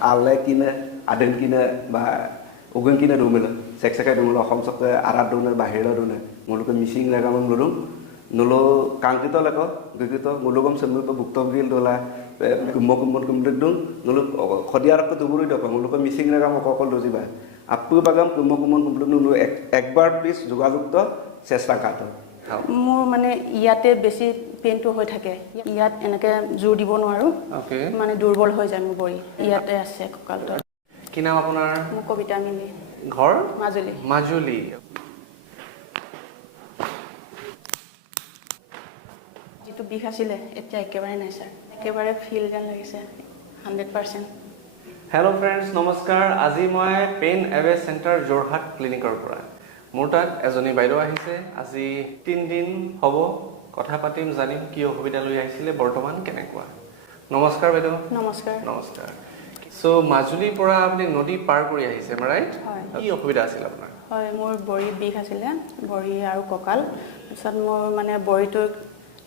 alle kine aden kine ba ugen kine dumela sekseke dumela khom sokke arat dune bahira dune muluke missing laga mon lodum nolo kangkito leko gigito mulugom semu pe buktom gil dola kumon kumdung nolo khodiar ko duburi do muluke missing laga mo kokol dojiba appu bagam kumon kumdung nolo ekbar please jogajukto চেষ্টা কাটো মোৰ মানে ইয়াতে বেছি পেইনটো হৈ থাকে ইয়াত এনেকে জোৰ দিব নোৱাৰো ওকে মানে দুৰ্বল হৈ যায় মোৰ বডি ইয়াতে আছে কঁকালটো কি নাম আপোনাৰ মোৰ কবিতা মিলি ঘৰ মাজুলী যেটো বিষ আছিলে এতিয়া একেবাৰে নাই স্যাৰ একেবাৰে ফিল যেন লাগিছে 100% হেল্ল' ফ্ৰেণ্ডছ নমস্কাৰ আজি মই পেইন এৱে চেণ্টাৰ জোৰহাট ক্লিনিকৰ পৰা মোৰ তাত এজনী বাইদেউ আহিছে আজি 3 দিন হ'ব কথা পাতিম জানিম কি অসুবিধা লৈ আহিছিলে বৰ্তমান কেনেকুৱা নমস্কাৰ বাইদেউ নমস্কাৰ সো মাজুলীৰ পৰা আপুনি নদী পাৰ কৰি আহিছে ৰাইট কি অসুবিধা আছিল আপোনাৰ হয় মোৰ বডি বিষ আছিলে বডি আৰু কঁকাল পিছত মোৰ মানে বডিটো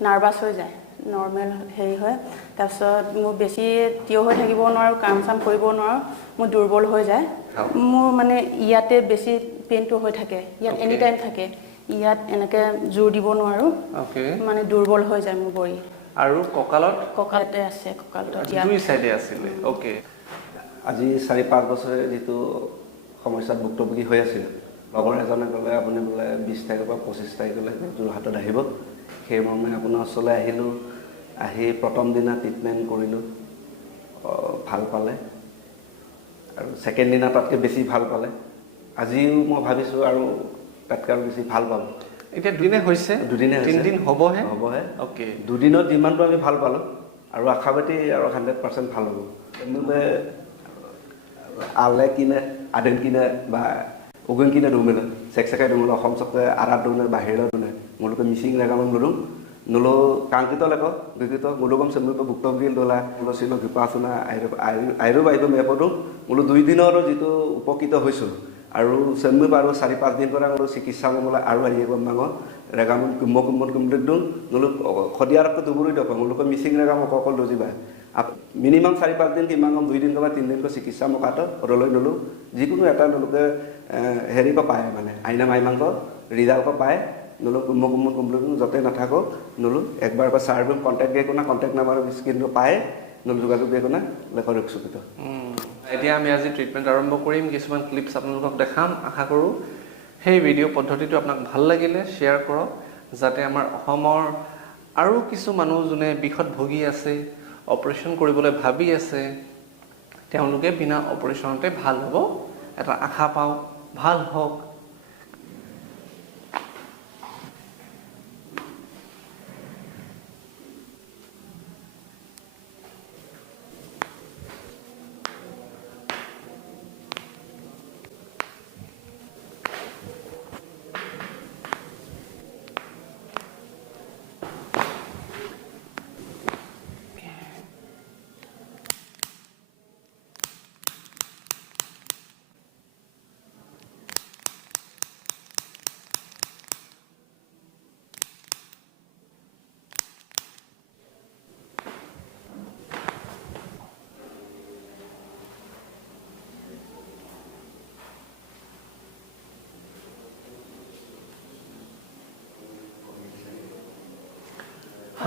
নাৰ্ভাছ হৈ যায় নৰ্মেল হেৰি হয় তাৰপিছত মোৰ বেছি তিয় হৈ থাকিব নোৱাৰো কাম চাম কৰিব নোৱাৰো মোৰ দুৰ্বল হৈ যায় মোৰ মানে ইয়াতে বেছি পেইনটো হৈ থাকে ইয়াত এনি টাইম থাকে ইয়াত এনেকে জোৰ দিব নোৱাৰো ওকে মানে দুৰ্বল হৈ যায় মোৰ বডি আৰু কঁকালতে আছে কঁকালটো দুই সাইডে আছিলে ওকে আজি 4-5 বছৰে যেটো সমস্যাত ভুক্তভোগী হৈ আছিল লগৰ এজনে ক'লে আপুনি বোলে 20 তাৰিখৰ পৰা 25 তাৰিখলৈ যোৰহাটত আহিব সেই মৰ্মে আপোনাৰ ওচৰলৈ আহিলোঁ আহি প্ৰথম দিনা ট্ৰিটমেণ্ট কৰিলোঁ ভাল পালে আৰু সেকেন্ড দিনা তাতকৈ বেছি ভাল পালে আজিও মই ভাবিছোঁ আৰু তাতকৈ বেছি ভাল পাম এতিয়া দুদিনে হৈছে 3 দিন হ'বহে ওকে দুদিনত যিমানটো আমি ভাল পালোঁ আৰু আশাবাদী আৰু 100% ভাল হ'ব এমুকে alle kine aden kine ba ugen kine dumela sekseke dumela khom sokke arat dune bahira dune muluke missing laga mon lodum nolo kangkito leko gigito mulugom semu pe buktom gil dola mulo sino gipasuna airo baido mepodu mulo 2 dinoro jitu upokito hoisu আৰু সemu পাৰো 4-5 দিন পৰা মোৰ চিকিৎসা মমলা আৰু আহিব মাঙ ৰেগামন কুমদুং নলো খদিয়াৰ কো দুবুৰি দক মুলক মিছিং ৰেগাম ককল দজিবা মিনিমাম 4-5 দিন কিমাম 2 দিন বা 3 দিন কো চিকিৎসা মকাটো ৰলৈ নলো যিকোনো এটা নলকে হেৰি কো পায় মানে আইনা মাইমাংক ৰিজাল্ট কো পায় নলো কুমদুং যতে নাথাকো নলো একবাৰ বা সাৰ্ভিং কন্টাক্ট গে কোনা কন্টাক্ট নাম্বাৰ স্ক্ৰিনটো পায় নলো যোগাযোগ গে কোনা লেখৰ ৰক্ষিত এতিয়া আমি আজি ট্ৰিটমেন্ট আৰম্ভ কৰিম কিছুমান ক্লিপছ আপোনালোকক দেখাম আশা কৰো সেই ভিডিও পদ্ধতিটো আপোনাক ভাল লাগিলে শেয়াৰ কৰক যাতে আমাৰ অসমৰ আৰু কিছু মানুহ জনে বিখত ভগি আছে অপাৰেশন কৰিবলৈ ভাবি আছে তেওঁলোকে বিনা অপাৰেশনতে ভাল হ'ব এটা আশা পাও ভাল হওক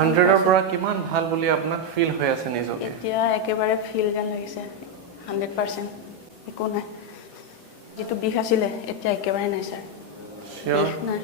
হান্ড্ৰেডৰ পৰা কিমান ভাল বুলি আপোনাক ফিল হৈ আছে নিজকে এতিয়া একেবাৰে ফিল যেন লাগিছে 100% একো নাই যেটো বিষ আছিলে এতিয়া একেবাৰে নাই স্যাৰ শিওৰ নাই